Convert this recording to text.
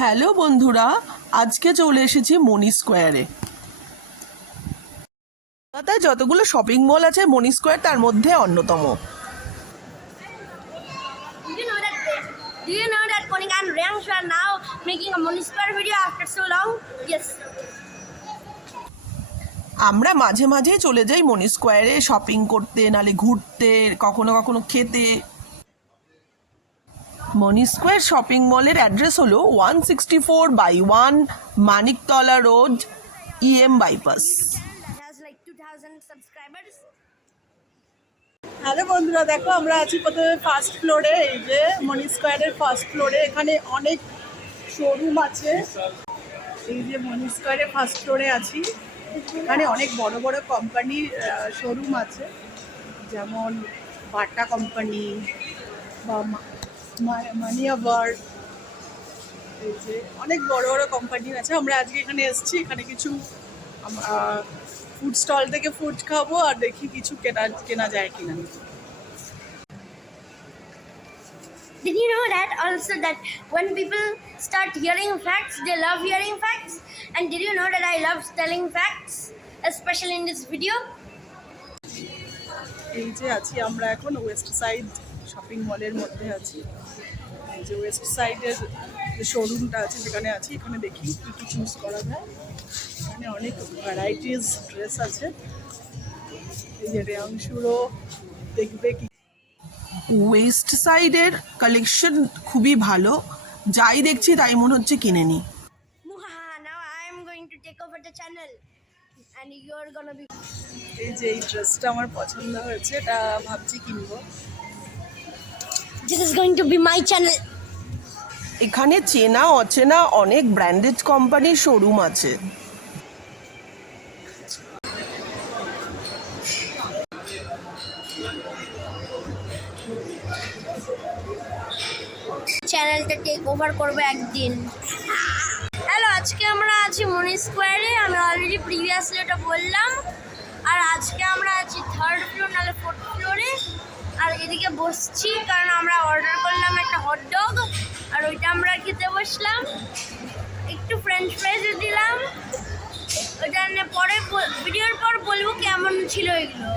Hello বন্ধুরা, আজকে চলে এসেছি মনি স্কোয়ারে। কলকাতায় যতগুলো শপিং মল আছে মনি স্কোয়ার তার মধ্যে অন্যতম। Do you know that Konika and Riyanshu are now making a Moni Square video after so long? Yes. আমরা মাঝে মাঝে চলে যাই মনি স্কোয়ারে শপিং করতে, নালে ঘুরতে, কখনো কখনো খেতে। মনি স্কোয়ার শপিং মলের অ্যাড্রেস হলো 164/1 Maniktala road, EM bypass. That has like 2,000 subscribers. Hello বন্ধুরা, দেখো আমরা আছি প্রথমে ফার্স্ট ফ্লোরে। এই যে মনি স্কোয়ারের ফার্স্ট ফ্লোরে, এখানে অনেক শোরুম আছে। এই যে মনি স্কোয়ারের ফার্স্ট ফ্লোরে আছি, এখানে অনেক বড় বড় কোম্পানির শোরুম আছে, যেমন বাটা কোম্পানি বা মানি আবার। এই যে অনেক বড় বড় কোম্পানি আছে। আমরা আজকে এখানে এসেছি, এখানে কিছু ফুড স্টল থেকে ফুড খাবো আর দেখি কিছু কেনা যায় কিনা। Did you know that also that when people start hearing facts, they love hearing facts? And did you know that I love telling facts, especially in this video? এই যে আছি আমরা এখন ওয়েস্ট সাইড শপিং মলের মধ্যে আছি। এই যে ওয়েস্ট সাইডের যে শোরুমটা আছে সেখানে আছি। এখানে দেখি কী কী চুজ করা যায়। এখানে অনেক ভ্যারাইটিস ড্রেস আছে। এই যে রেয়াংশুরও দেখবে কি। ওয়েস্ট সাইডের কালেকশন খুবই ভালো, যাই দেখছি তাই মনে হচ্ছে কিনে নি। Muhaha, now I am going to take over the channel. And you're gonna be... এই যে এই ড্রেসটা আমার পছন্দ হয়েছে, এটা ভাবছি কিনবো। This is going to be my channel. এখানে চেনা অচেনা অনেক ব্র্যান্ডেড কোম্পানির শোরুম আছে। চ্যানেলটা টেক ওভার করবে একদিন। হ্যালো, আজকে আমরা আছি মনি স্কোয়ারে। আমি অলরেডি প্রিভিয়াসলি ওটা বললাম। আর আজকে আমরা আছি থার্ড ফ্লোর নাহলে ফোর্থ ফ্লোরে। আর এদিকে বসছি কারণ আমরা অর্ডার করলাম একটা হটডগ, আর ওইটা আমরা খেতে বসলাম। একটু ফ্রেঞ্চ ফ্রাইজ দিলাম। ওইটা পরে ভিডিওর পর বলবো কেমন ছিল এগুলো।